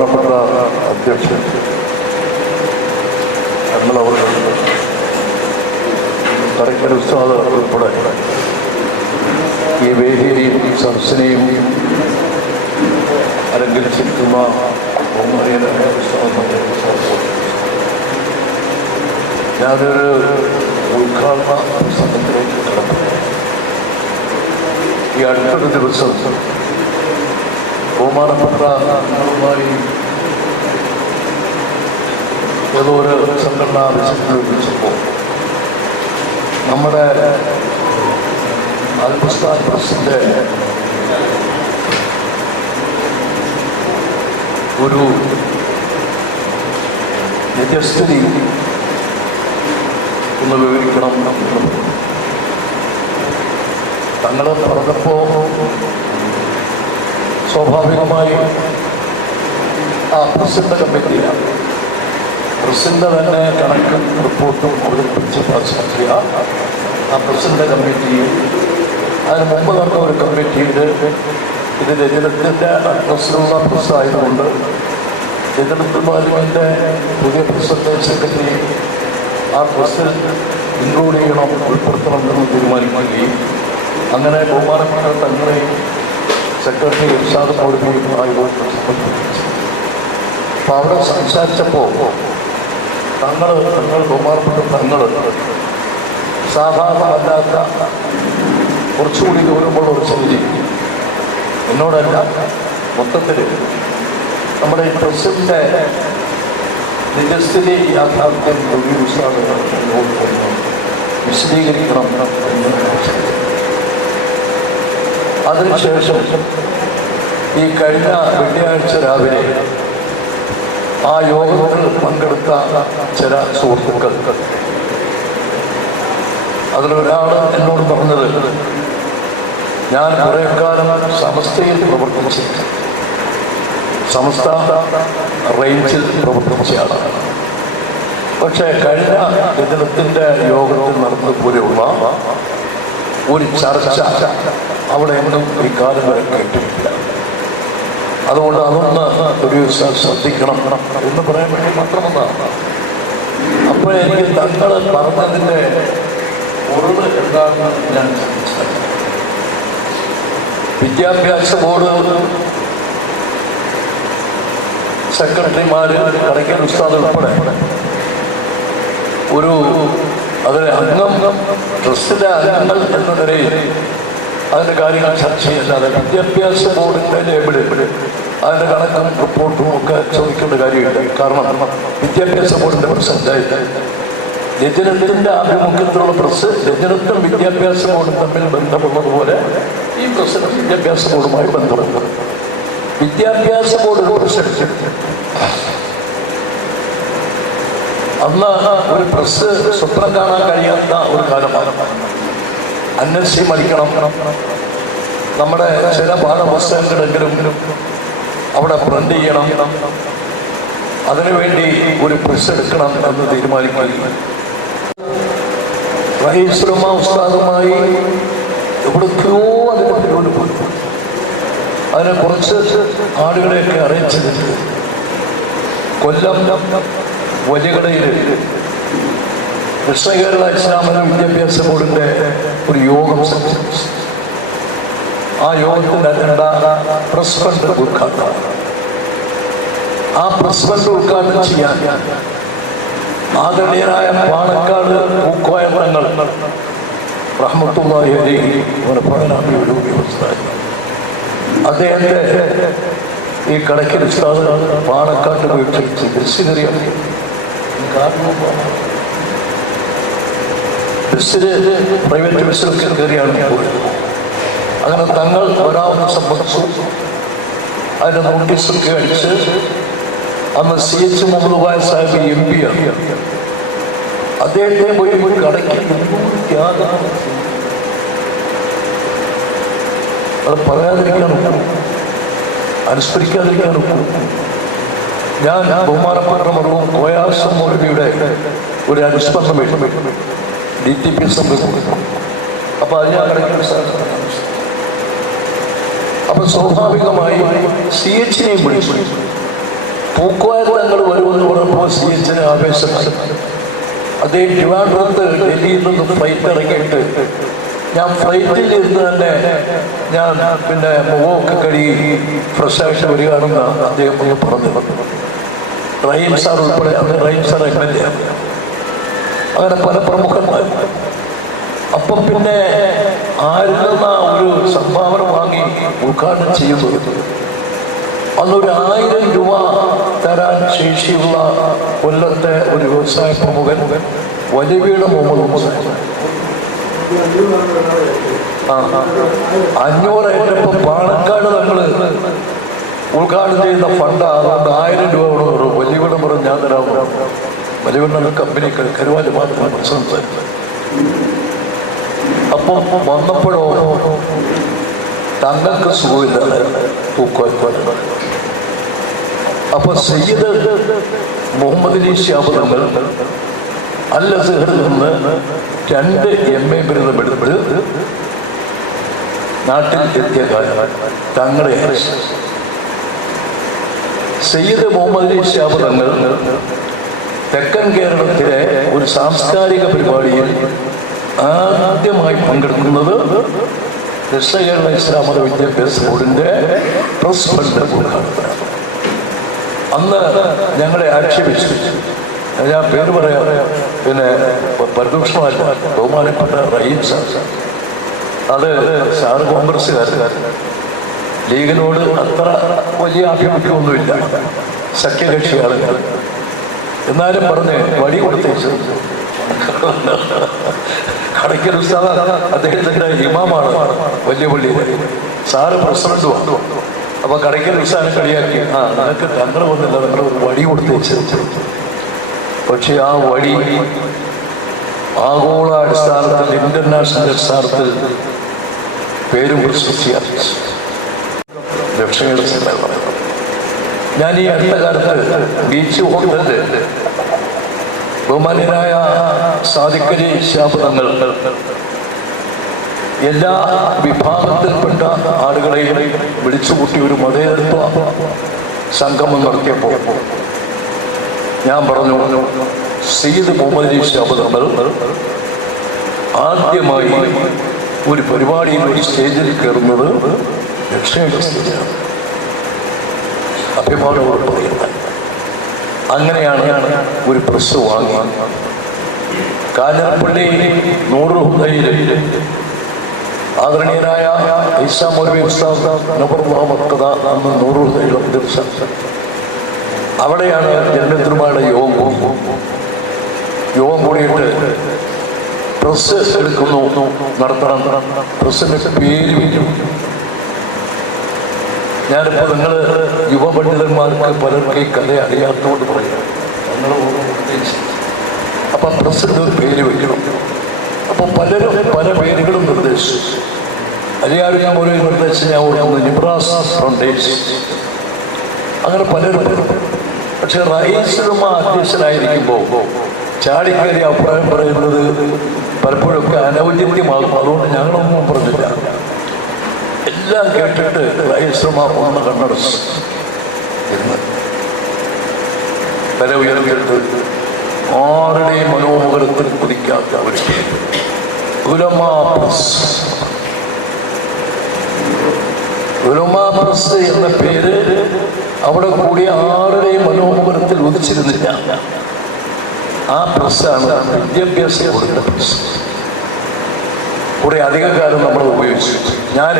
ബഹുമാനപ്പെട്ട അധ്യക്ഷൻ ഞങ്ങളവർ കരയ്ക്കൽ ഉസ്താദ് ഉൾപ്പെടെ ഈ വേദിയെയും സദസ്സിനെയും അലങ്കരിച്ചിരിക്കുന്ന ഞാനൊരു ഉദ്ഘാടന പ്രസംഗത്തിലേക്ക് കിടക്കുന്നു. ഈ അടുത്തൊരു ദിവസം ബഹുമാനപ്പെട്ട നിങ്ങളുമായി ഏതോ ഒരു സംഘടനാ ആവശ്യത്തിൽ വിളിച്ചപ്പോൾ നമ്മുടെ അൽപുസ്താൻ പ്രസിന്റെ ഒരു നിജസ്ഥിതി ഒന്ന് വിവരിക്കണം തങ്ങൾ പറഞ്ഞപ്പോൾ സ്വാഭാവികമായി ആ പ്രസിദ്ധ കമ്മിറ്റിയാണ്. പ്രസിദ്ധ തന്നെ കണക്കും റിപ്പോർട്ടും അവതരിപ്പിച്ച് പാസ്സാക്കിയ ആ പ്രസിദ്ധ കമ്മിറ്റിയിൽ അതിന് മുമ്പ് നടന്ന ഒരു കമ്മിറ്റിയിൽ ഇത് രചനത്തിന്റെ അഡ്രസ്സിലുള്ള പ്രസ്സായതുകൊണ്ട് മാലിന്യന്റെ പുതിയ പ്രസിഡന്റ് സെക്രട്ടറി ആ പ്രസിഡന്റ് ഇൻക്ലൂഡ് ചെയ്യണം ഉൾപ്പെടുത്തണം എന്ന് തീരുമാനിക്കുകയും അങ്ങനെ ബഹുമാനപ്പെട്ട തങ്ങളെയും സെക്രട്ടറി ഇർഷാദ് കൂടി അപ്പോൾ അവിടെ സംസാരിച്ചപ്പോൾ തങ്ങൾ തങ്ങൾ ബഹുമാനപ്പെട്ട തങ്ങൾ സാധാരണ അല്ലാത്ത കുറച്ചുകൂടി ഗൗരവമുള്ള ഒരു സമിതി എന്നോടല്ല മൊത്തത്തിൽ നമ്മുടെ ഈ പ്രസിഡന്റ് നിജസ്ഥിതി യാഥാർത്ഥ്യം ഒരു വിശദീകരിക്കണം എന്ന്. അതിനുശേഷം ഈ കഴിഞ്ഞ വെള്ളിയാഴ്ച രാവിലെ ആ യോഗത്തിൽ പങ്കെടുത്ത ചില സുഹൃത്തുക്കൾ. അതിലൊരാൾ എന്നോട് പറഞ്ഞത് ഞാൻ കുറെ കാലം സമസ്തയിൽ പ്രവർത്തിച്ചു സമസ്ത റേഞ്ചിൽ പ്രവർത്തിച്ചയാളാണ്. പക്ഷേ കഴിഞ്ഞ ദിനത്തിന്റെ യോഗത്തിൽ നടന്നതുപോലെയുള്ള ഒരു ചർച്ച അവിടെ എങ്ങും ഈ കാലം വരെ കേട്ടിട്ടില്ല. അതുകൊണ്ട് അതൊന്ന് ഒരു ദിവസം ശ്രദ്ധിക്കണം എന്ന് പറയാൻ വേണ്ടി മാത്രമെന്നാണ് അപ്പോൾ എനിക്ക് തങ്ങൾ പറഞ്ഞതിന്റെ ഉറവ് എന്താണെന്ന് ഞാൻ വിദ്യാഭ്യാസ ബോർഡ് സെക്രട്ടറിമാർ കടയ്ക്കൽ ഉസ്താദ് ഉൾപ്പെടെ ഒരു അതിലെ അംഗം ട്രസ്റ്റിലെ അംഗങ്ങൾ എന്ന നിലയിൽ അതിന്റെ കാര്യങ്ങൾ ചർച്ച ചെയ്യല്ലാതെ വിദ്യാഭ്യാസ ബോർഡിന്റെ ലേബിൾ അതിന്റെ കണക്കും റിപ്പോർട്ടും ഒക്കെ ചോദിക്കേണ്ട കാര്യമില്ല. കാരണം വിദ്യാഭ്യാസ ബോർഡിന്റെ പ്രസിഡന്റായിട്ട് രചനത്തിന്റെ ആഭിമുഖ്യത്തിലുള്ള പ്രസ് രചനത്തും വിദ്യാഭ്യാസ ബോർഡും തമ്മിൽ ബന്ധമുള്ളതുപോലെ ഈ പ്രശ്നം വിദ്യാഭ്യാസ ബോർഡുമായി ബന്ധമുണ്ട്. വിദ്യാഭ്യാസ ബോർഡ് പ്രസിഡന്റ് അന്ന് ഒരു പ്രസ് സ്വപ്നം കാണാൻ കഴിയാത്ത ഒരു കാലമാണ്. അന്വേഷിച്ച് മടിക്കണം നമ്മുടെ ചില പാഠപുസ്തകങ്ങളെങ്കിലും അവിടെ പ്രിന്റ് ചെയ്യണം. അതിനുവേണ്ടി ഒരു പ്രസ് എടുക്കണം എന്ന് തീരുമാനിക്കുമായി എവിടെക്കോ ഉസ്താദുമായി അതിന് പിന്നോട്ട് പോയി അതിനെ കുറച്ച് ആളുകളെയൊക്കെ അറിയിച്ചിട്ടുണ്ട് കൊല്ലം വലിയകടയിൽ കൃഷ്ണ കേരള ഇസ്ലാമിക വിദ്യാഭ്യാസ ബോർഡിന്റെ ഒരു യോഗം സംഘടിപ്പിച്ചു. ആ യോഗത്തിന്റെ അജണ്ട പ്രസിഡന്റ് ഉദ്ഘാടനം. ആ പ്രസിഡന്റ് ഉദ്ഘാടനം ചെയ്യാൻ ആദരണീയനായ പാണക്കാട് പൂക്കോയ തങ്ങൾ റഹ്മത്തുള്ളാഹി അലൈഹി ഉദ്യോഗസ്ഥായി അദ്ദേഹത്തെ ഈ കടയ്ക്കൽ ഉസ്താദ് പാണക്കാട്ട് പോയി ക്ഷണിച്ച് ബസ്സിനറിയാം ബസ്സിന് പ്രൈവറ്റ് ബസ്സിലൊക്കെ കയറിയാണ് പോയത്. അങ്ങനെ തങ്ങൾ വരാവുന്ന സംബന്ധിച്ചു അതിന്റെ നോട്ടീസൊക്കെ അടിച്ച് അന്ന് സി എച്ച് മുഹമ്മദ് ബായ സാഹിബ് എം പി ആണ്. അദ്ദേഹത്തെ പോയി ഒരു കടയ്ക്ക് അത് പറയാതിരിക്കാൻ അനുസ്മരിക്കാതിരിക്കാൻ ഞാൻ ബഹുമാനപ്പെട്ട മറവും കോയാസം മൗലവിയുടെ ഒരു അനുസ്മരണം എഴുതും ഡി ടി പി സംഭവിക്കും അപ്പൊ അത് ഞാൻ കടയ്ക്ക് അപ്പൊ സ്വാഭാവികമായി സി എച്ചിനെയും വിളിച്ചു. പൂക്കോയത് തങ്ങൾ വരുമെന്ന് പറഞ്ഞപ്പോൾ സി എച്ചിന് ആവേശമായി അദ്ദേഹം ട്രിവാൻഡ്രത്ത് ഡൽഹിയിൽ നിന്ന് ഫ്ലൈറ്റ് ഇറങ്ങിയിട്ട് ഞാൻ ഫ്ലൈറ്റിൽ ഇരുന്ന് തന്നെ ഞാൻ പിന്നെ മുഖമൊക്കെ കഴുകി ഫ്രഷ് ആയിട്ട് വരികയാണെന്ന് അദ്ദേഹം പറഞ്ഞു റഹീം സാർ ഉൾപ്പെടെ Rahim sir M L A അങ്ങനെ പല പ്രമുഖന്മാർ അപ്പം പിന്നെ ആരിൽ ഒരു സംഭാവന വാങ്ങി ഉദ്ഘാടനം ചെയ്യുന്നത്? അന്നൊരു ആയിരം രൂപ തരാൻ ശേഷിയുള്ള കൊല്ലത്തെ ഒരു വ്യവസായ പ്രമുഖൻ വലിവീട് ആ അഞ്ഞൂറ് ഏറ്റപ്പോ പാണക്കാട് നമ്മൾ ഉദ്ഘാടനം ചെയ്യുന്ന ഫണ്ട്. അതുകൊണ്ട് ആയിരം രൂപ വലിയ വീട് പറഞ്ഞ് ഞാൻ തരാമോ വലിയ കമ്പനികൾ കമ്പനി കരുവാൽ മാത്രമാണ് പ്രശ്നം അപ്പം വന്നപ്പോഴോ തങ്ങൾക്ക് സുഖമില്ല പൂക്കോയ്പാട് അപ്പൊ സയ്യിദ് മുഹമ്മദ് അലി തങ്ങൾ അൽ അസഹറിൽ നിന്ന് രണ്ട് എം എ ബിരുദം എടുത്ത് നാട്ടിൽ എത്തിയ കാലം തങ്ങളെ സയ്യിദ് മുഹമ്മദ് അലി ഷാബുദങ്ങൾ തെക്കൻ കേരളത്തിലെ ഒരു സാംസ്കാരിക പരിപാടിയിൽ ആദ്യമായി പങ്കെടുക്കുന്നത് ദക്ഷിണ കേരള ഇസ്ലാം വിദ്യാഭ്യാസ ബോർഡിന്റെ പ്രസ് ഫണ്ട് അന്ന് ഞങ്ങളെ ആക്ഷേപിച്ചു. ഞാൻ പേര് പറയാം. പിന്നെ പരദൂഷണമല്ല ബഹുമാനപ്പെട്ട റഹീം സാർ. അത് സാറ് കോൺഗ്രസ്സുകാരൻ ലീഗിനോട് അത്ര വലിയ ആഭിമുഖ്യമൊന്നുമില്ല. സഖ്യകക്ഷിയാണ് എന്നാലും പറഞ്ഞ് വടി കൊടുത്തേച്ചു കടയ്ക്കൽ ഉസ്താദ് അദ്ദേഹത്തിന്റെ ഇമാമാണ് വലിയ പള്ളി. സാറ് പ്രസിഡന്റുമാണ് അപ്പൊ കടയ്ക്കൽ ഉസ്താദിനെ കളിയാക്കി. ആ നിനക്ക് തങ്ങൾ വന്നില്ല നിങ്ങൾ വടി കൊടുത്തേച്ചു പക്ഷെ ആ വടി ആഗോള അടിസ്ഥാനത്തിൽ ഇന്റർനാഷണൽ അടിസ്ഥാനത്തിൽ പേരും സിനിമ പറയുന്നത് ഞാൻ ഈ അടുത്ത കാലത്ത് ബീച്ച് ഹോട്ടലിൽ ബഹുമാനായ സാധിക്കലി ശാപതങ്ങൾ എല്ലാ വിഭാഗത്തിൽപ്പെട്ട ആളുകളെയും വിളിച്ചുകൂട്ടി ഒരു മതേതത്വ സംഗമം നടത്തിയപ്പോൾ ഞാൻ പറഞ്ഞു സയ്യിദ് മുഹമ്മദ് ശാപങ്ങൾ ആദ്യമായി ഒരു പരിപാടിയിൽ ഒരു സ്റ്റേജിൽ കയറുന്നത് ദക്ഷിണ അഭിമാനത്തോട് പറയുന്നത് അങ്ങനെയാണ് ഒരു പ്രസ് വാങ്ങി കാഞ്ഞിരപ്പള്ളി നൂറ് ഹുദയിൽ ആദരണീയനായ മുഹമ്മദ് നൂറ് ദിവസം അവിടെയാണ് ജന്മത്തിനുമായുടെ യോഗം. യോഗം കൂടിയിട്ട് പ്രസ് എടുക്കുന്നു നടത്തണം. പ്രസിന്റെ പേര് വയ്ക്കണം ഞാനിപ്പോൾ നിങ്ങൾ യുവപണ്ഡിതന്മാർക്ക് പലർക്കും ഈ കഥ അറിയാത്തതുകൊണ്ട് പറയാം. അപ്പം പ്രസിഡന്റ് ഒരു പേര് വയ്ക്കണം അപ്പോൾ പലരും പല പേരുകളും നിർദ്ദേശിച്ചു. അലിയാരും ഞാൻ ഒരു നിർദ്ദേശം ഞാൻ ഓർക്കുന്നു നിബ്രാസ് ഫൗണ്ടേഷൻ. അങ്ങനെ പലരും. പക്ഷെ റയീസുമ അധ്യക്ഷനായിരിക്കുമ്പോൾ ചാടിക്കയറി അഭിപ്രായം പറയുന്നത് പലപ്പോഴൊക്കെ അനൗചിത്യമാകും. അതുകൊണ്ട് ഞങ്ങളൊന്നും പറഞ്ഞില്ല. എല്ലാം കേട്ടിട്ട് റയീസുമ ഒന്ന് കണ്ണടച്ച് എന്ന്. വില ഉയർന്നിട്ട് ആരുടെയും മനോമുഖരത്തിൽ കുതിക്കാത്ത ഒരു എന്ന പേര് അവിടെ കൂടി ആരുടെയും മനോമുഖരത്തിൽ ഉദിച്ചിരുന്നില്ല. ആ പ്രസ്സാണ് വിദ്യാഭ്യാസ പ്രസ്. കുറെ അധികകാലം നമ്മൾ ഉപയോഗിച്ചു. ഞാൻ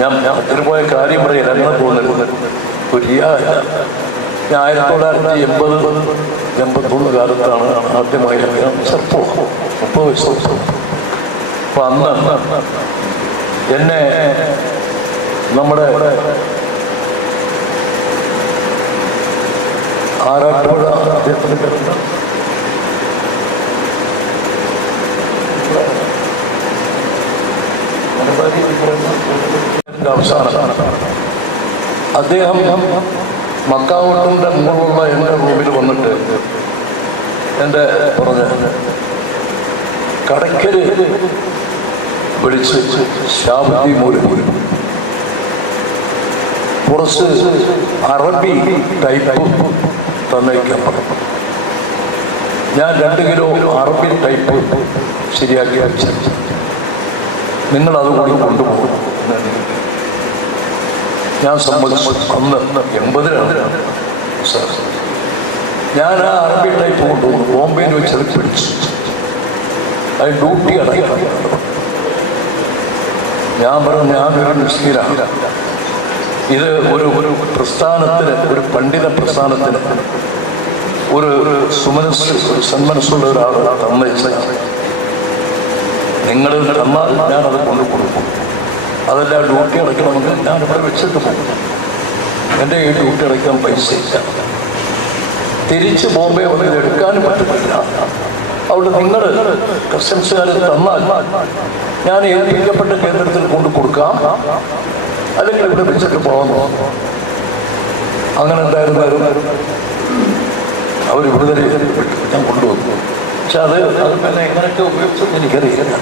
ഞാൻ അതിന് പോയ കാര്യം പറയില്ല. അങ്ങനെ തോന്നുന്നത് ഒരു ഞാൻ ആയിരത്തി തൊള്ളായിരത്തി എൺപത് എൺപത്തൊന്ന് കാലത്താണ് ആദ്യമായി ചെറുപ്പം മുപ്പത് വയസ്സ് അപ്പൊ അന്ന് എന്നെ നമ്മുടെ ആറാട്ടുപുഴ അദ്ദേഹത്തിന്റെ അവസാനം അദ്ദേഹം മക്കാവട്ടിന്റെ മുകളിലുള്ള എന്റെ റൂമിൽ വന്നിട്ട് എന്റെ പറഞ്ഞ് കടയ്ക്കൽ വിളിച്ച് ശാബി മൂലം കുറച്ച് അറബി ടൈപ്പ് തന്നേക്കാൻ ഞാൻ രണ്ട് കിലോ അറബി ടൈപ്പ് ശരിയാക്കി വെച്ചു. നിങ്ങൾ അതുകൂടി കൊണ്ടുപോകും. ഞാൻ സമ്മതിച്ചു. അന്ന് എൺപതിലാണ്. ഞാൻ ആ അറബി ടൈപ്പ് കൊണ്ടുപോകും. ബോംബെയിൽ വെച്ച് അത് പിടിച്ചു. അത് ഡ്യൂട്ടി അടയ്ക്കണം ഞാൻ പറഞ്ഞു ഞാനൊരു മുസ്ലിമാണ് ഇത് ഒരു ഒരു പ്രസ്ഥാനത്തിന് ഒരു പണ്ഡിത പ്രസ്ഥാനത്തിന് ഒരു ഒരു സുമനസ് സന്മനസ്സുള്ള ഒരാൾ തന്നയിച്ചതാണ്. നിങ്ങൾ തന്നാൽ ഞാനത് കൊണ്ടു കൊടുക്കും. അതെല്ലാം ഡ്യൂട്ടി അടയ്ക്കണമെങ്കിൽ ഞാൻ ഇവിടെ വെച്ചിട്ട് പോകും. എന്റെ ഈ ഡ്യൂട്ടി അടയ്ക്കാൻ പൈസ ഇല്ല. തിരിച്ച് ബോംബെ വന്ന് എടുക്കാൻ പറ്റുന്നില്ല അവിടെ നിങ്ങൾ കസ്റ്റംസുകാരൻ തന്നാൽ ഞാൻ ഏൽപ്പിക്കപ്പെട്ട കേന്ദ്രത്തിൽ കൊണ്ടു കൊടുക്കാം. അല്ലെങ്കിൽ ഇവിടെ വെച്ചിട്ട് പോകുന്നു അങ്ങനെ എന്തായിരുന്നു അവരിവിടെ ഇവിടെ ഞാൻ കൊണ്ടുവന്നു. പക്ഷെ അത് അത് എങ്ങനെയൊക്കെ ഉപയോഗിച്ചെന്ന് എനിക്കറിയില്ല.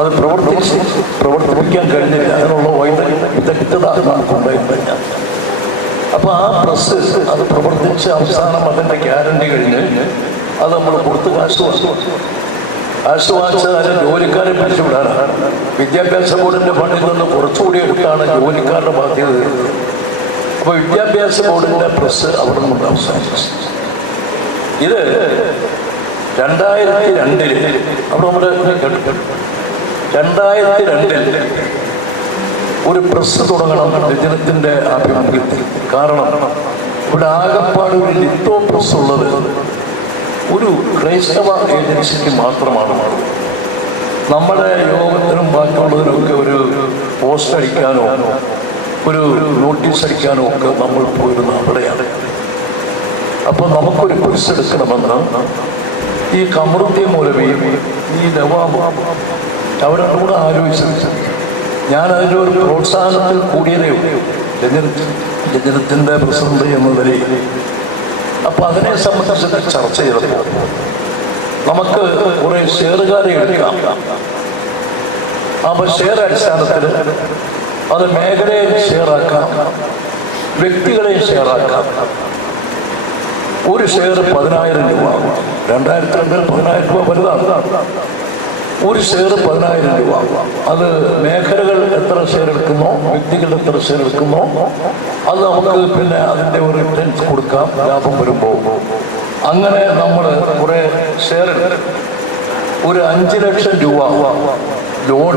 അത് പ്രവർത്തിച്ച് പ്രവർത്തിപ്പിക്കാൻ കഴിഞ്ഞില്ല അതിനുള്ള വിദഗ്ധത നമുക്കുണ്ടായില്ല അപ്പൊ ആ പ്രസ് അത് പ്രവർത്തിച്ച് അവസാനം അതിന്റെ ഗ്യാരണ്ടി കഴിഞ്ഞ് അത് നമ്മൾ കൊടുത്ത് കാശ് കാശ് ജോലിക്കാരെ പിരിച്ചുവിടാനാണ് വിദ്യാഭ്യാസ ബോർഡിന്റെ ഫണ്ടിൽ നിന്ന് കുറച്ചുകൂടി എടുത്താണ് ജോലിക്കാരുടെ ബാധ്യത അപ്പൊ വിദ്യാഭ്യാസ ബോർഡിന്റെ പ്രസ് അവിടെ നിന്ന് അവസാനിച്ചു. ഇത് രണ്ടായിരത്തി രണ്ടിൽ അവിടെ നമ്മുടെ രണ്ടായിരത്തി രണ്ടിൽ ഒരു പ്രസ് തുടങ്ങണം രജനത്തിന്റെ ആഭിമുഖ്യത്തിൽ. കാരണം ഇവിടെ ആകപ്പാട് ഒരു ലിത്തോ പ്രസ് ഉള്ളത് ഒരു ക്രൈസ്തവ ഏജൻസിക്ക് മാത്രമാണ്. നമ്മുടെ യോഗത്തിനും ബാക്കിയുള്ളതിനൊക്കെ ഒരു പോസ്റ്റ് അടിക്കാനോ ഒരു നോട്ടീസ് അടിക്കാനോ ഒക്കെ നമ്മൾ പോയിരുന്ന അവിടെയാണ്. അപ്പോൾ നമുക്കൊരു കുരിശ് എടുക്കണമെന്ന് ഈ കമറുദ്ദീൻ മൂലവിയും ഈ നവാബ് അവരോട് കൂടെ ആലോചിച്ചു ഞാൻ അതിന്റെ ഒരു പ്രോത്സാഹനത്തിൽ കൂടിയതേ ഉള്ളൂ. രജനത്തിന്റെ പ്രസിഡന്റ് എന്ന നിലയിൽ. അപ്പോൾ അതിനെ സംബന്ധിച്ചിട്ട് ചർച്ച ചെയ്തപ്പോൾ നമുക്ക് കുറെ ഷെയറുകാരെ എടുക്കാം. അപ്പോൾ ഷെയർ അടിസ്ഥാനത്തിൽ അത് മേഖലയെ ഷെയറാക്കാം വ്യക്തികളെ ഷെയറാക്കാം. ഒരു ഷെയർ പതിനായിരം രൂപ. രണ്ടായിരത്തി രണ്ടിൽ പതിനായിരം രൂപ വലുതാണ്. ഒരു ഷെയർ പതിനായിരം രൂപ. അത് മേഖലകൾ എത്ര ഷെയർ എടുക്കുന്നോ വ്യക്തികൾ എത്ര ഷെയർ എടുക്കുന്നോ അത് നമുക്ക് പിന്നെ അതിന്റെ ഒരു റിട്ടേൺസ് കൊടുക്കാം ലാഭം വരുമ്പോൾ അങ്ങനെ നമ്മൾ കുറെ ഷെയർ ഒരു അഞ്ച് ലക്ഷം രൂപ ലോൺ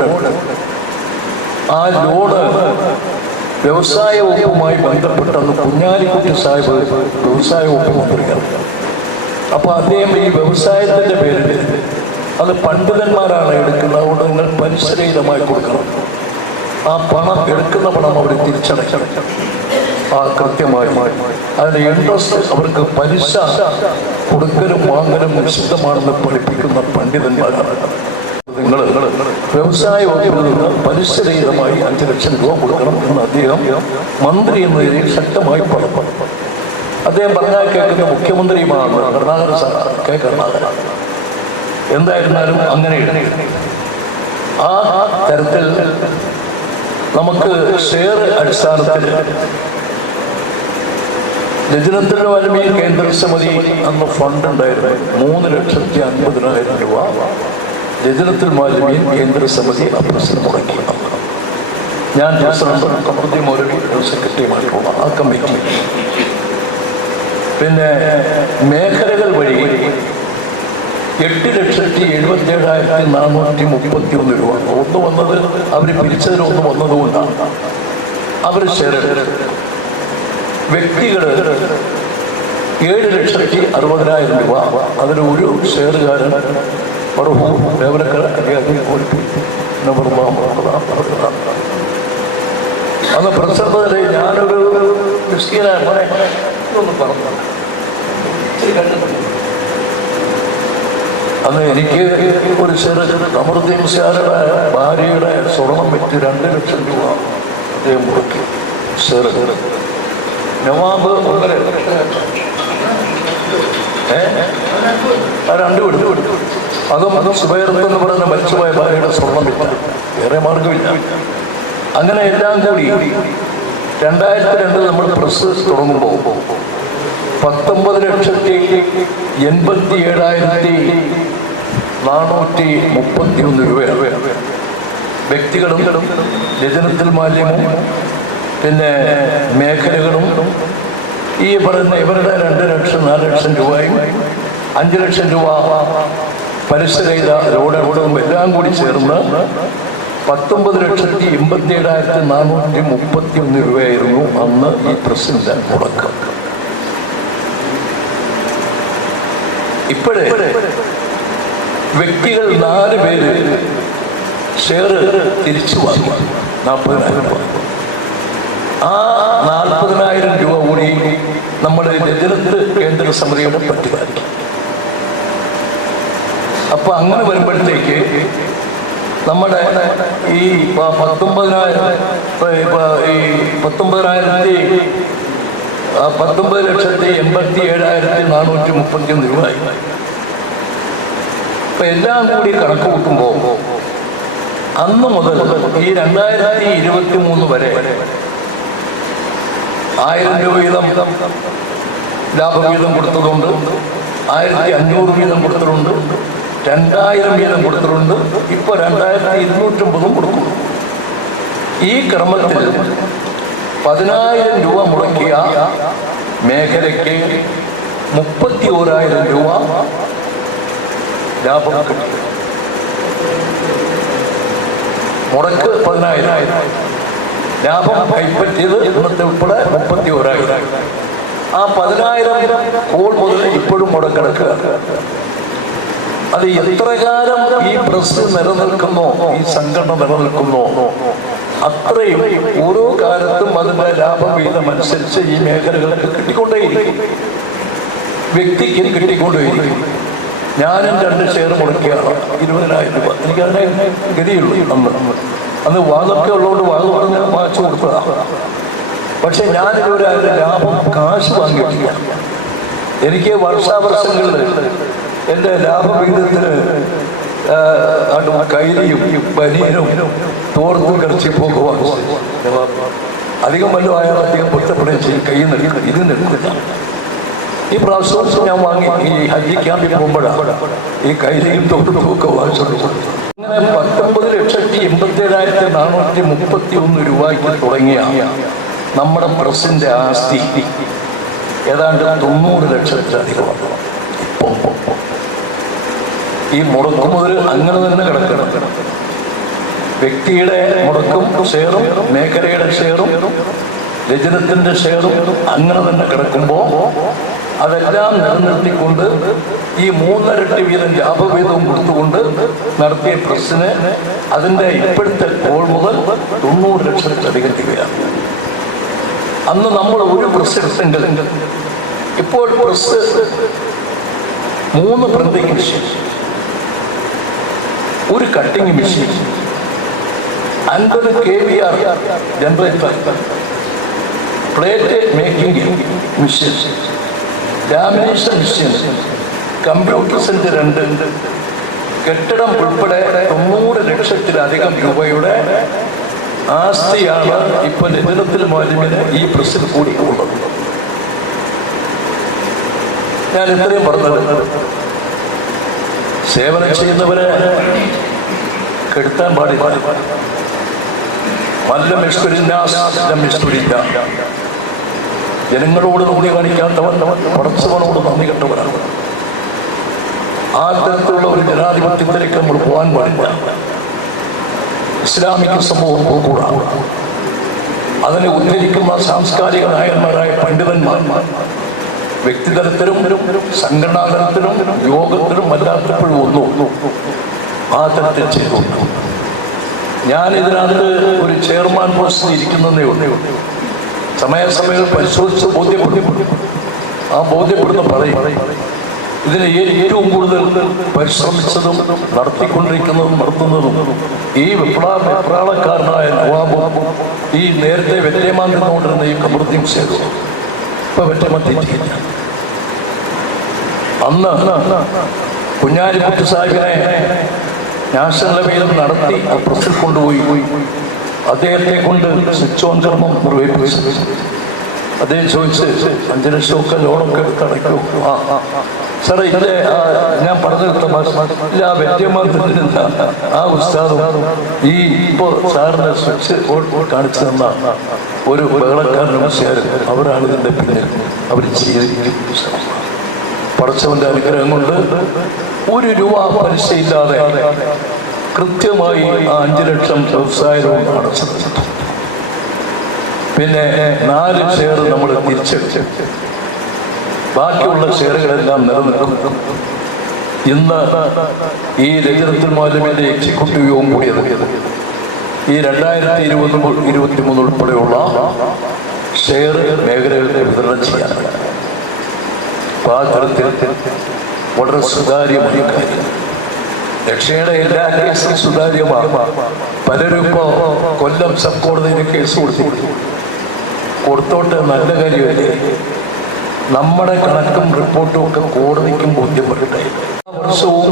ആ ലോണ് വ്യവസായ വകുപ്പുമായി ബന്ധപ്പെട്ടന്ന് കുഞ്ഞാലിക്കുട്ടി സാഹിബ് വ്യവസായ വകുപ്പ് മന്ത്രിയാണ് അപ്പോൾ അദ്ദേഹം ഈ വ്യവസായത്തിന്റെ പേരിൽ അത് പണ്ഡിതന്മാരാണ് എടുക്കുന്നത്. അതുകൊണ്ട് നിങ്ങൾ പരിസരഹിതമായി കൊടുക്കണം. ആ പണം എടുക്കുന്ന പണം അവർ തിരിച്ചടയ്ക്കണം. ആ കൃത്യമായി. അതിന്റെ ഇൻട്രസ്റ്റ് അവർക്ക് പലിശ കൊടുക്കലും വാങ്ങലും നിഷിദ്ധമാണെന്ന് പഠിപ്പിക്കുന്ന പണ്ഡിതന്മാരാണ്. വ്യവസായ വകുപ്പിൽ നിന്ന് പലിശരഹിതമായി അഞ്ച് ലക്ഷം രൂപ കൊടുക്കണം എന്ന് അദ്ദേഹം മന്ത്രി എന്ന നിലയിൽ ശക്തമായി പറഞ്ഞു. അദ്ദേഹം പറഞ്ഞാൽ കേൾക്കുന്ന മുഖ്യമന്ത്രിയുമാണ് സാർ. കെ കരുണാകരൻ. എന്തായിരുന്നാലും അങ്ങനെ ആ തരത്തിൽ നമുക്ക് ഷെയർ അടിസ്ഥാനത്തിൽ രജനത്തിന്റെ വാൽമീകി കേന്ദ്ര സമിതി അന്ന് ഫണ്ട് ഉണ്ടായിരുന്നു. മൂന്ന് ലക്ഷത്തി അൻപതിനായിരം രൂപ. രജനത്തിൽ മാലിന്യം കേന്ദ്ര സമിതി ആ പ്രശ്നം മുടക്കി ഞാൻ പ്രസിഡന്റ് കമൃതി മൗലവി സെക്രട്ടറിയുമായിട്ടുള്ള ആ കമ്മിറ്റി. പിന്നെ മേഖലകൾ വഴി എട്ട് ലക്ഷത്തി എഴുപത്തി ഏഴായിരത്തി നാനൂറ്റി മുപ്പത്തി ഒന്ന് രൂപ. ഒന്ന് വന്നത് അവർ പിരിച്ചതിന് ഒന്ന് വന്നതുകൊണ്ടാണ്. അവർ ഷെയർ വ്യക്തികൾ ഏഴ് ലക്ഷത്തി അറുപതിനായിരം രൂപ. അതിന് ഒരു ഷെയറുകാരൻ ദേവനക്കര അന്ന് പ്രസിഡന്റിൽ ഞാനൊരു ക്രിസ്ത്യനായ മോനെ അന്ന് എനിക്ക് ഒരു ചെറു അമൃതീം സാരുടെ ഭാര്യയുടെ സ്വർണം വെച്ച് രണ്ട് ലക്ഷം രൂപ അദ്ദേഹം മുടക്കി ചെറു. നവാബ് ഒന്നര ഏ? രണ്ടു കൊടുത്തു. അതും അതും സുബൈർത്ത് എന്ന് പറയുന്ന മരിച്ചുപോയ ഭാര്യയുടെ സ്വർണം വേറെ മാർഗമില്ല അങ്ങനെ എല്ലാം കൂടി രണ്ടായിരത്തി രണ്ടിൽ നമ്മൾ പ്രസ് തുടങ്ങുമ്പോൾ പത്തൊമ്പത് ലക്ഷത്തി എൺപത്തി ഏഴായിരത്തി നാനൂറ്റി മുപ്പത്തി ഒന്ന് രൂപയാണ്. വ്യക്തികളും രചനത്തിൽ മാലിന്യവും പിന്നെ മേഖലകളും ഈ പറയുന്ന ഇവരുടെ രണ്ട് ലക്ഷം നാല് ലക്ഷം രൂപയും അഞ്ച് ലക്ഷം രൂപ പലിശ റോഡ് റോഡുകളും എല്ലാം കൂടി ചേർന്ന് പത്തൊമ്പത് ലക്ഷത്തി എൺപത്തി ഏഴായിരത്തി നാനൂറ്റി മുപ്പത്തി ഒന്ന് രൂപയായിരുന്നു അന്ന് ഈ പ്രസിഡന്റ് മുടക്കം. ഇപ്പോഴേ വ്യക്തികൾ നാല് പേര് ഷെയർ തിരിച്ചു വാങ്ങി. നാൽപ്പതിനായിരം രൂപ. ആ നാൽപ്പതിനായിരം രൂപ കൂടി നമ്മുടെ രജനത്ത് കേന്ദ്ര സമിതിയുടെ പറ്റുമായിരിക്കും അപ്പൊ അങ്ങനെ വരുമ്പോഴത്തേക്ക് നമ്മുടെ ഈ പത്തൊമ്പതിനായിരം ഈ പത്തൊമ്പതിനായിരത്തി പത്തൊമ്പത് ലക്ഷത്തി എൺപത്തി ഏഴായിരത്തി നാനൂറ്റി മുപ്പത്തി ഒന്ന് രൂപയായി. ഇപ്പൊ എല്ലാം കൂടി കണക്ക് കൂട്ടുമ്പോൾ അന്ന് മുതൽ ഈ രണ്ടായിരത്തി ഇരുപത്തി മൂന്ന് വരെ ആയിരം രൂപ വീതം ലാഭവീതം കൊടുത്തതുണ്ട് ആയിരത്തി അഞ്ഞൂറ് വീതം കൊടുത്തിട്ടുണ്ട്. രണ്ടായിരം വീതം കൊടുത്തിട്ടുണ്ട്. ഇപ്പൊ രണ്ടായിരത്തി ഇരുന്നൂറ്റമ്പതും കൊടുക്കും. ഈ ക്രമത്തിൽ പതിനായിരം രൂപ മുടക്കിയ മേഖലയ്ക്ക് മുപ്പത്തി ഓരായിരം രൂപ ലാഭം മുടക്ക് പതിനായിരം. ലാഭം കൈപ്പറ്റിയത് ഇന്നത്തെ ഉൾപ്പെടെ മുപ്പത്തി ഓരായിരം ആ പതിനായിരം കോൾ മുതൽ ഇപ്പോഴും മുടക്കിടക്കുക. അത് എത്ര കാലം ഈ പ്രസ് നിലനിൽക്കുന്നോ ഈ സംഘടന നിലനിൽക്കുന്നോ? അത്രയും ഓരോ കാലത്തും അതിന്റെ ലാഭവീതം അനുസരിച്ച് ഈ മേഖലകൾക്ക് കിട്ടിക്കൊണ്ടേയിരിക്കും. വ്യക്തിക്ക് കിട്ടിക്കൊണ്ടേയിരിക്കും. ഞാനും രണ്ട് ഷെയർ മുടക്കിയാണ് ഇരുപതിനായിരം രൂപ. എനിക്ക് അതിനെ ഗതിയുള്ളൂ അന്ന്. അന്ന് വാതൊക്കെ ഉള്ളതുകൊണ്ട് വാത് പറഞ്ഞ് വാങ്ങിച്ചു കൊടുത്തതാണ്. പക്ഷെ അതിന്റെ ലാഭം കാശ് വാങ്ങിയിട്ടില്ല. എനിക്ക് വർഷാവർഷങ്ങളിൽ എന്റെ ലാഭവിഹിതത്തിന് കൈലിയും ബനീനും തോർത്തും കറിച്ചു പോകുവാൻ അധികം വല്ലതും ആയാൽ അധികം പൊരുത്തപ്പെടുകയും കൈ നിൽക്കും ഇത് നിൽക്കില്ല ഈ പ്രാവശ്യം ഞാൻ വാങ്ങി. ഈ ഹജ്ജി ക്യാമ്പിൽ പോകുമ്പോഴാണ് ഈ കൈലിയും തോർത്തും ഒക്കെ വാങ്ങിച്ചോണ്ട് അങ്ങനെ പത്തൊമ്പത് ലക്ഷത്തി എൺപത്തി ഏഴായിരത്തി നാനൂറ്റി മുപ്പത്തി ഒന്ന് രൂപയ്ക്ക് തുടങ്ങിയ നമ്മുടെ പ്രസിന്റെ ആസ്തി ഏതാണ്ട് തൊണ്ണൂറ് ലക്ഷത്തിലധികമാണ്. ഇപ്പം ഈ മുടക്കും മുതൽ അങ്ങനെ തന്നെ കിടക്കണം. വ്യക്തിയുടെ മുടക്കും ഷെയറും മേഖലയുടെ ഷെയറും രചനത്തിന്റെ ഷെയറും അങ്ങനെ തന്നെ കിടക്കുമ്പോൾ അതെല്ലാം നിലനിർത്തിക്കൊണ്ട് ഈ മൂന്നരട്ടി വീതം ലാഭവീതവും കൊടുത്തുകൊണ്ട് നടത്തിയ പ്രസ്സിന് അതിന്റെ ഇപ്പോഴത്തെ കോൾ മുതൽ തൊണ്ണൂറ് ലക്ഷത്തിലധികം തികയാണ് അന്ന് നമ്മൾ ഒരു പ്രസ് എടുത്തെങ്കിൽ ഇപ്പോൾ പ്രസ് മൂന്ന് പ്രതിക്ക് മെഷീൻ ഒരു കട്ടിങ് മെഷീൻ അൻപത് K V R generator plate making machine lamination machine computer cent രണ്ട്. കെട്ടിടം ഉൾപ്പെടെ തൊണ്ണൂറ് ലക്ഷത്തിലധികം രൂപയുടെ ആസ്തിയാണ് ഇപ്പൊ രചനത്തിൽ മാലിന്യന് ഈ പ്രസിൽ കൂടി ഉള്ളത് ഞാൻ ഇത്രയും പറഞ്ഞത്. സേവനം ചെയ്യുന്നവരെ കെടുത്താൻ പാടില്ല. വല്ല മിസ്തുരില്ല. ജനങ്ങളോട് നന്ദി കാണിക്കാത്തവൻ പടച്ചവനോട് നന്ദി കെട്ടവനാണ്. ആ തരത്തിലുള്ള ഒരു ജനാധിപത്യത്തിലേക്ക് നമ്മൾ പോകാൻ പാടില്ല. ഇസ്ലാമിക സമൂഹം പോകൂടാ. അതിനെ ഉദ്ധരിക്കുന്ന സാംസ്കാരിക നായന്മാരായ പണ്ഡിതന്മാർ വ്യക്തിതലത്തിലും സംഘടനാതലത്തിലും യോഗത്തിലും അല്ലാത്തപ്പോഴും ഒന്നു. ആ തരത്തിൽ ചെയ്തു. ഞാൻ ഇതിനകത്ത് ഒരു ചെയർമാൻ പോസ്റ്റിൽ ഇരിക്കുന്നതേ ഉള്ളൂ. സമയാസമയങ്ങൾ പരിശോധിച്ച് ബോധ്യപ്പെടും. ആ ബോധ്യപ്പെടുന്ന പറയും ഇതിന് ഏറ്റവും കൂടുതൽ പരിശ്രമിച്ചതും നടത്തിക്കൊണ്ടിരിക്കുന്നതും നടത്തുന്നതും ഈ വിപ്ലവ വിപ്രാളക്കാരനായ നവാബും ഈ നേരത്തെ വെറ്റേമാൻ നിന്നുകൊണ്ടിരുന്ന ഈ കമൃദ്യം ചെയ്തു ഇപ്പൊ വെറ്റേമാൻ തെറ്റിയില്ല അന്ന് കുഞ്ഞാലിക്കുട്ടി സാഹിബിനെ നാഷണൽ ലെവലിൽ നടത്തി പ്രസിൽ കൊണ്ടുപോയി. അദ്ദേഹത്തെ കൊണ്ട് സ്വിച്ച് ഓൺ ചർമ്മം നിർവഹിപ്പിച്ചു. അദ്ദേഹം ചോദിച്ച് അഞ്ചു ലക്ഷമൊക്കെ ലോണൊക്കെ എടുത്ത് അടയ്ക്കും. ആ ആ. സാറേ ഇല്ലേ ആ, ഞാൻ പറഞ്ഞു ഇല്ല ആ വ്യക്തിമാർദ്ദത്തിരുന്ന ആ ഉസ്താദും ഈ ഇപ്പോ സാറിന് സ്വിച്ച് കാണിച്ചു തന്ന ഒരു ബഹളക്കാരനും അവരാണ് ഇതിന്റെ പിന്നിൽ അവർ ചെയ്തിരിക്കുന്നത് പടച്ചവന്റെ അനുഗ്രഹം കൊണ്ട് ഒരു രൂപ പലിശയില്ലാതെ കൃത്യമായി ആ അഞ്ചു ലക്ഷം വ്യവസായ ലോൺ അടച്ചു. പിന്നെ നാല് ഷെയർ നമ്മൾ തിരിച്ചെടുത്തു. ബാക്കിയുള്ള ഷെയറുകളെല്ലാം നിലനിൽക്കും. ഇന്ന് ഈ രജിതത്തിൽ മാലിമിന്റെ എക്സിക്യൂട്ടീവ് യോഗം കൂടിയത് ഈ രണ്ടായിരത്തി ഇരുപത് ഇരുപത്തി മൂന്ന് ഉൾപ്പെടെയുള്ള ഷെയർ മേഖലകളെ വിതരണം ചെയ്യാനാണ് അപ്പൊ ആ തരത്തിൽ വളരെ സുതാര്യമായ കാര്യം. രക്ഷയുടെ എല്ലാ കേസും സുതാര്യമാണ്. പലരും ഇപ്പോ കൊല്ലം സബ് കോടതിയിൽ കേസ് കൊടുത്തു കൊടുത്തോട്ട് നല്ല കാര്യമല്ലേ? നമ്മുടെ കണക്കും റിപ്പോർട്ടും ഒക്കെ കോടതിക്കും ബോധ്യപ്പെടട്ടെ വർഷവും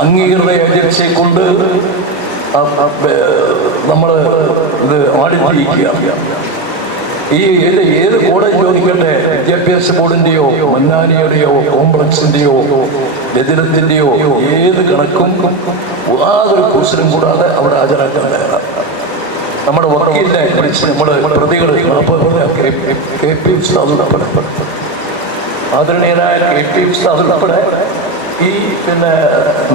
അംഗീകൃത ഏജൻസിയെ കൊണ്ട് നമ്മൾ ഇത് ചെയ്യിക്കുക. ഈ ഏത് ഏത് കോടതി ചോദിക്കട്ടെ വിദ്യാഭ്യാസ ബോർഡിന്റെയോ മന്നാനിയുടെയോ കോംപ്ലക്സിന്റെയോ രചനത്തിന്റെയോ ഏത് കണക്കും യാതൊരു കുറിച്ചിലും കൂടാതെ അവിടെ ഹാജരാക്കാൻ തയ്യാറാണ് നമ്മുടെ വക്കീലിനെ വിളിച്ച് നമ്മൾ പ്രതികൾ കെ പി ഉസ്താദ് ഉൾപ്പെടെ ആദരണീയനായ കെ പി ഉസ്താദ് ഉൾപ്പെടെ ഈ പിന്നെ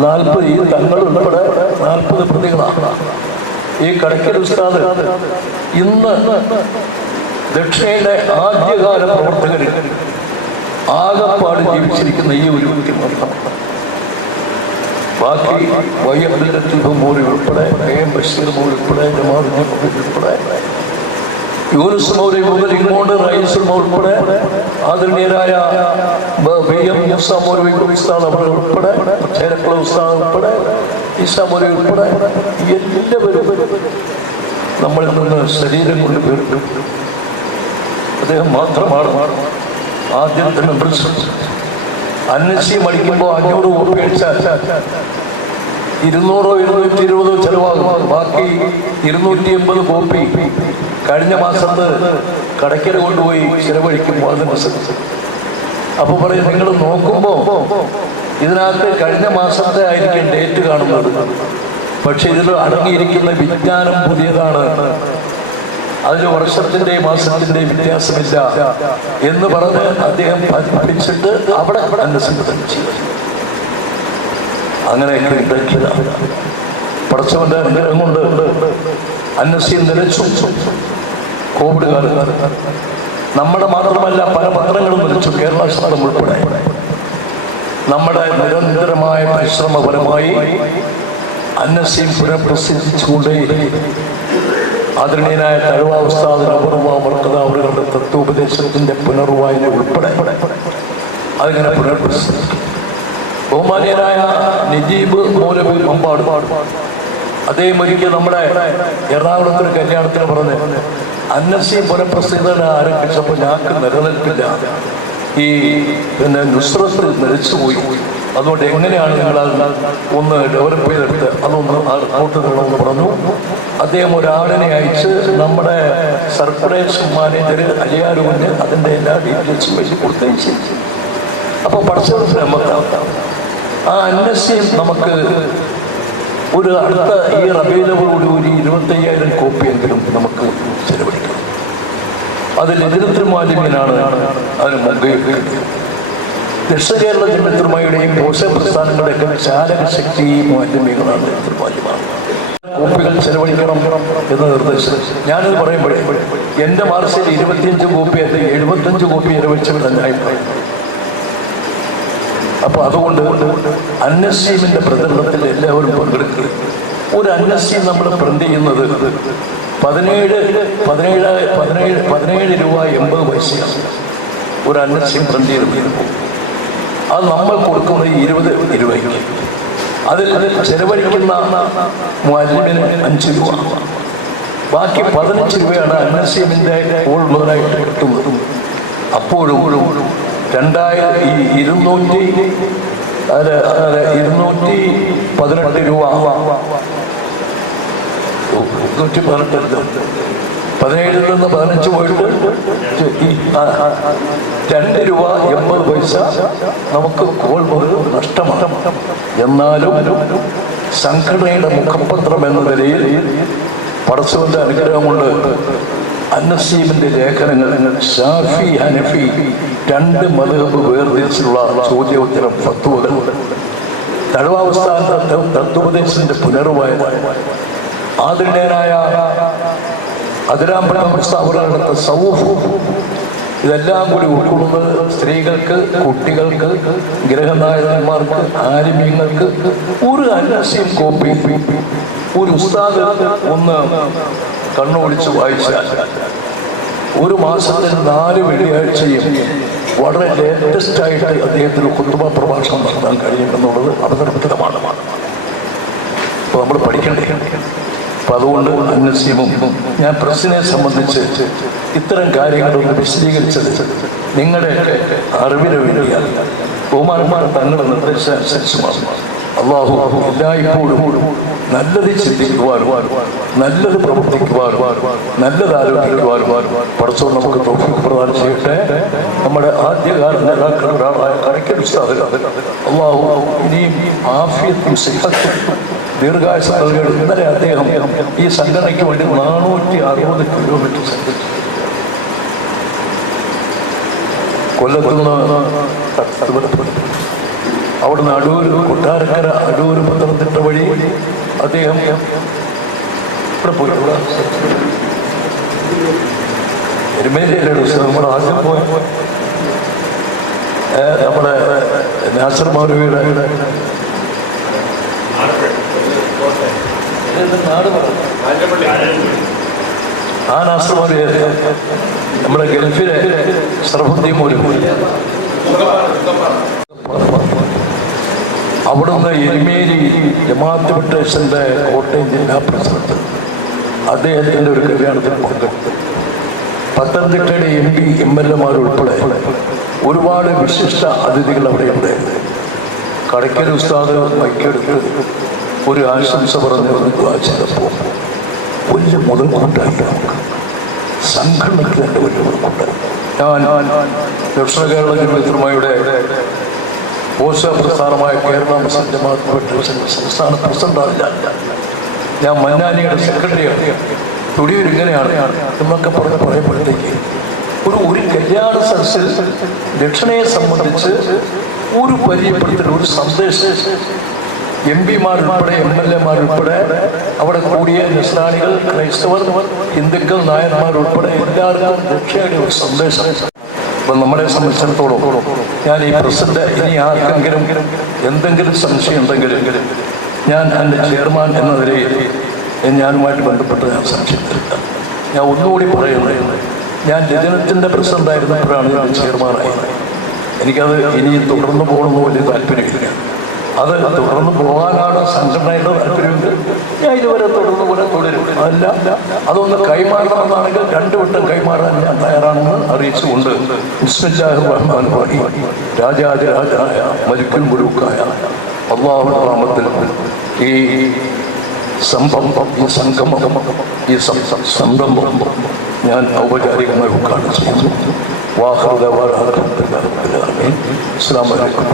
നാൽപ്പത് ഈ തങ്ങൾ ഉൾപ്പെടെ നാൽപ്പത് പ്രതികളാണ്. ഈ കടക്കൽ ഉസ്താദ് ഇന്ന് ദക്ഷിണയുടെ ആദ്യകാല പ്രവർത്തകരിൽ ആകപ്പാട് ജീവിച്ചിരിക്കുന്ന ഈ ഒരു ബാക്കി വൈ അബ്ദുൽ ലത്തീഫ് മോലി ഉൾപ്പെടെ കെ എം ബഷീർ മോലി ഉൾപ്പെടെ ജമാൽ ഉൾപ്പെടെ യൂനുസ് മൗലി മുതൽ ഇങ്ങോട്ട് റയീസുൽ ഉൾപ്പെടെ ആദരണീയരായ എം മൂസ മൗലവി ഉസ്താദ് അവർ ഉൾപ്പെടെ ചേരക്കുള ഉസ്താദ് ഉൾപ്പെടെ ഈസാ മൗലവി ഉൾപ്പെടെ എല്ലാവരും നമ്മളിൽ നിന്ന് ശരീരം കൊണ്ട് പേരിട്ടു അദ്ദേഹം മാത്രമാണ് ആദ്യം തന്നെ വിളിച്ചു അന്വേഷിച്ച് മടിക്കുമ്പോൾ അഞ്ഞൂറ് രൂപ അടിച്ചാൽ ഇരുന്നൂറോ ഇരുന്നൂറ്റി ഇരുപതോ ചെലവാകും. ബാക്കി ഇരുന്നൂറ്റി എൺപത് കോപ്പി കഴിഞ്ഞ മാസത്ത് കടയ്ക്കര കൊണ്ടുപോയി ചെലവഴിക്കും വളരെ മാസത്തിൽ അപ്പൊ പറയും നിങ്ങൾ നോക്കുമ്പോ ഇതിനകത്ത് കഴിഞ്ഞ മാസത്തെ ആയിരിക്കും ഡേറ്റ് കാണുന്നത്. പക്ഷെ ഇതിൽ അടങ്ങിയിരിക്കുന്ന വിജ്ഞാനം പുതിയതാണ്. അതിന് വർഷത്തിന്റെ മാസത്തിന്റെ വ്യത്യാസമില്ല എന്ന് പറഞ്ഞ് അദ്ദേഹം പതിപ്പിച്ചിട്ട് അവിടെ അനുസരിച്ച് ചെയ്തു അങ്ങനെയൊക്കെ ഉണ്ടാക്കിയത് പടച്ചവന്റെ അനുഗ്രഹം കൊണ്ട് അന്നസ്യം നിലച്ചു. കോവിഡ് കാലത്ത് നമ്മുടെ മാത്രമല്ല പല പത്രങ്ങളും നിലച്ചു കേരള സ്ഥലം ഉൾപ്പെടെ. നമ്മുടെ നിരന്തരമായ പരിശ്രമപരമായി അന്നസ്യം പുനഃപ്രസിദ്ധിച്ചുകൊണ്ടേ ആദരണീയനായ തഴവാവസ്ഥാതിന് അപൂർവ വർക്കത അവരുടെ തത്വോപദേശത്തിന്റെ പുനർവായന ഉൾപ്പെടെ അതിങ്ങനെ പുനർപ്രസിദ്ധി ബഹുമാനീയനായ നജീബ് മൗലവി മമ്പാട്. അദ്ദേഹം ഒരിക്കൽ നമ്മുടെ എറണാകുളത്തൊരു കല്യാണത്തിന് പറഞ്ഞ് അന്നസി പുനഃപ്രസിദ്ധന ആരംഭിച്ചപ്പോൾ ഞങ്ങൾക്ക് നിലനിൽപ്പില്ല. ഈ പിന്നെ നുസ്രത്ത് മരിച്ചുപോയി. അതുകൊണ്ട് എങ്ങനെയാണ് നിങ്ങൾ ഒന്ന് ഡെവലപ്പ് ചെയ്തെടുത്ത് അതൊന്ന് റിപ്പോർട്ട് നിങ്ങളൊന്ന് പറഞ്ഞു. അദ്ദേഹം ഒരാളിനെ അയച്ച് നമ്മുടെ സർക്കുലേഷൻ മാനേജർ അലിയാരുവിന് അതിന്റെ എല്ലാ ഡീറ്റെയിൽസും വെച്ച് കൊടുത്തയച്ചു അപ്പോൾ പഠിച്ചവർക്ക് നമുക്ക് ആ അന്നസ്യം നമുക്ക് ഒരു അടുത്ത ഈ റബീലവോട് ഒരു ഇരുപത്തയ്യായിരം കോപ്പിയെങ്കിലും നമുക്ക് ചെലവഴിക്കണം അതിൽ എതിരത്തിൽ മാലിന്യനാണ് അതിന് മുൻകൈ ദക്ഷകേരള കേരള ജനത്തിലുമായുടെയും പോഷക പ്രസ്ഥാനങ്ങളുടെയൊക്കെ ചാലക ശക്തി മാലിന്യങ്ങളാണ് എതിരത്തിൽ കോപ്പികൾ ചെലവഴിക്കണം എന്ന് നിർദ്ദേശം. ഞാനിത് പറയുമ്പോഴേ എന്റെ മാർച്ചിൽ ഇരുപത്തിയഞ്ച് കോപ്പി അല്ലെങ്കിൽ എഴുപത്തഞ്ച് കോപ്പി ചെലവഴിച്ചവരുടെ ന്യായം അപ്പൊ അതുകൊണ്ട് അന്നസ്യമിന്റെ പ്രചരണത്തിൽ എല്ലാവരും പങ്കെടുക്കുക ഒരു അന്നസ്യം നമ്മൾ പ്രിന്റ് ചെയ്യുന്നത് പതിനേഴ് പതിനേഴ് പതിനേഴ് പതിനേഴ് രൂപ എൺപത് പൈസയാണ്. ഒരു അന്നസ്യം പ്രിന്റ് ചെയ്ത് അത് നമ്മൾ കൊടുക്കുന്നത് ഇരുപത് രൂപയ്ക്ക്. അതിൽ അതിൽ ചെലവഴിക്കുന്ന മാലിന്യന് അഞ്ച് രൂപ. ബാക്കി പതിനഞ്ച് രൂപയാണ് അന്നസ്യമിന്റെ കൂടുതലായിട്ട് കിട്ടുന്നത്. അപ്പോഴും രണ്ടായിരം ഈ ഇരുന്നൂറ്റി ഇരുന്നൂറ്റി പതിനെട്ട് രൂപ. പതിനേഴിൽ നിന്ന് പതിനഞ്ച് പോയിട്ട് രണ്ട് രൂപ എൺപത് പൈസ നമുക്ക് നഷ്ടമാണ്. എന്നാലും സംഘടനയുടെ മുഖപത്രം എന്ന നിലയിൽ പടച്ചവന്റെ അനുഗ്രഹം കൊണ്ട് അന്നസീമിന്റെ ലേഖനങ്ങൾ ഷാഫി ഹനഫി രണ്ട് മതഹബ് വേർതിരിച്ചുള്ള ചോദ്യോത്തരം തത്വകൾ തഴവാവസ്ഥാന തത്വോപദേശത്തിന്റെ പുനർവായന. ആദരണീയനായ അതിരാമ്പഴം അവരുടെ സൗഫ്. ഇതെല്ലാം കൂടി ഉൾക്കൊള്ളുന്നത് സ്ത്രീകൾക്ക് കുട്ടികൾക്ക് ഗ്രഹനായകന്മാർക്ക് ആലിമ്യങ്ങൾക്ക് ഒരു അന്നസ്യം കോപ്പി. ഒരു ഉസ്താദ് ഒന്ന് കണ്ണോടിച്ച് വായിച്ചാൽ ഒരു മാസത്തിൽ നാല് വെള്ളിയാഴ്ചയും വളരെ ലേറ്റസ്റ്റ് ആയിട്ട് അദ്ദേഹത്തിന് കുടുംബ പ്രഭാഷണം നടത്താൻ കഴിയുമെന്നുള്ളത് അപകടപ്രദമാണ് അപ്പോൾ നമ്മൾ പഠിക്കണ്ടേ? അപ്പം അതുകൊണ്ട് അന്നസ്യമും ഞാൻ പ്രസിനെ സംബന്ധിച്ച് ഇത്തരം കാര്യങ്ങളൊന്ന് വിശദീകരിച്ചത് നിങ്ങളുടെ അറിവിന് വേണ്ടിയാണ്. ബഹുമാനമാർ തങ്ങളുടെ നിർദ്ദേശം അനുസരിച്ചുമാണ് അള്ളാഹു എല്ലായ്പ്പോഴും നല്ലത് ചിന്തിക്കുവാനും നല്ലത് പ്രവർത്തിക്കുവാനും നല്ലത് ആലോചിക്കുവാനും പഠിച്ചോ നമുക്ക് പ്രദാനം ചെയ്യട്ടെ. നമ്മുടെ ആദ്യകാല നേതാക്കൾ ഒരാളായ കരയ്ക്കൽ അള്ളാഹു ഇനിയും ആഫിയത്തും സിഹത്തും ദീർഘായുസ നൽകിയത് ഇന്നലെ അദ്ദേഹം ഈ സംഘടനയ്ക്ക് വേണ്ടി നാനൂറ്റി അറുപത് കിലോമീറ്റർ സഞ്ചരിച്ചു കൊല്ലത്തുനിന്ന് തിരുവനന്തപുരം അവിടുന്ന് അടൂർ കൊട്ടാരക്കര അടൂർ പത്തനംതിട്ട വഴി അദ്ദേഹം ഇവിടെ പോയി ഇവിടെ എരുമേലിയുടെ നമ്മൾ ആദ്യം പോയി. നമ്മുടെ നാസർ മൗലവിയുടെ ആ നാസർ മൗലവി നമ്മുടെ ഗൾഫിലെ സർഫുദ്ദീൻ മൗലവി അവിടുന്ന് എരുമേലി ജമാഅത്ത് ഫെഡറേഷന്റെ കോട്ടയം ജില്ലാ പ്രസിഡന്റ് അദ്ദേഹത്തിന്റെ ഒരു കല്യാണത്തിൽ പങ്കെടുത്തു. പത്തനംതിട്ടയുടെ എം പി എം എൽ എമാർ ഉൾപ്പെടെ ഒരുപാട് വിശിഷ്ട അതിഥികൾ അവിടെ ഉണ്ടായിരുന്നു കടയ്ക്കൽ ഉസ്താദ് മൈക്കെടുത്ത് ഒരു ആശംസ പറഞ്ഞു ഒന്ന് ദുആ ചെയ്തപ്പോൾ വലിയ മുതൽക്കൂട്ടായി നമുക്ക്. സംഘടനയ്ക്ക് തന്നെ വലിയ മുതൽക്കൂട്ടായി. ഞാൻ ദക്ഷിണ കേരള ജമിത്രമയുടെ പോഷ പ്രസ്ഥാനമായ കേരള മുസ്ലിം ജമാഅത്ത് ഫെഡറേഷൻ സംസ്ഥാന പ്രസിഡന്റാണ് ഞാൻ ഞാൻ മന്നാനിയുടെ സെക്രട്ടറിയാണ് തുടിയൂർ ഇങ്ങനെയാണ് എന്നൊക്കെ പറഞ്ഞ് പറയുമ്പോഴത്തേക്ക് ഒരു ഒരു കല്യാണ സദസ്സിൽ ദക്ഷിണയെ സംബന്ധിച്ച് ഒരു പരിചയപ്പെടുത്തൽ ഒരു സന്ദേശം എം പിമാരുൾപ്പെടെ എം എൽ എമാരുൾപ്പെടെ അവിടെ കൂടിയ നിസ്ലാണികൾ ക്രൈസ്തവർ ഹിന്ദുക്കൾ നായന്മാരുൾപ്പെടെ എല്ലാവർക്കും ദക്ഷിണയുടെ ഒരു സന്ദേശം അപ്പൊ നമ്മളെ സംബന്ധിച്ചിടത്തോളം ഞാൻ ഈ പ്രസിഡന്റ് ഇനി ആർക്കെങ്കിലും എന്തെങ്കിലും സംശയം ഉണ്ടെങ്കിലും ഞാൻ എന്റെ ചെയർമാൻ എന്ന നിലയിൽ ഞാനുമായിട്ട് ബന്ധപ്പെട്ട് ഞാൻ സംശയിച്ചില്ല ഞാൻ ഒന്നുകൂടി പറയുന്നത് ഞാൻ രജനത്തിന്റെ പ്രസിഡന്റ് ആയിരുന്നപ്പോഴാണ് ഞാൻ ചെയർമാനായത്. എനിക്കത് ഇനി തുടർന്ന് പോകണമെന്ന് വലിയ താല്പര്യമില്ല. അത് തുടർന്ന് പോകാനാണ് സംഘടനയുടെ താല്പര്യമുണ്ട് ഞാൻ ഇതുവരെ തുടർന്ന് പോലെ തുടരും. അതല്ല അതൊന്ന് കൈമാറണമെന്നാണെങ്കിൽ രണ്ടു വട്ടം കൈമാറാൻ ഞാൻ തയ്യാറാണെന്ന് അറിയിച്ചുകൊണ്ട് ബിസ്മില്ലാഹിർ റഹ്മാൻ റഹീം. രാജാതിരാജായ മലിക്കുൽ മുലൂക്കായ അള്ളാഹുവിന്റെ നാമത്തിൽ ഈ സംഭവം ഈ സംഗമം ഈ സംരംഭം ഞാൻ ഔപചാരികമായി ഉദ്ഘാടനം ചെയ്യുന്നു. വാഹൃദ അസ്സാം വലൈക്കും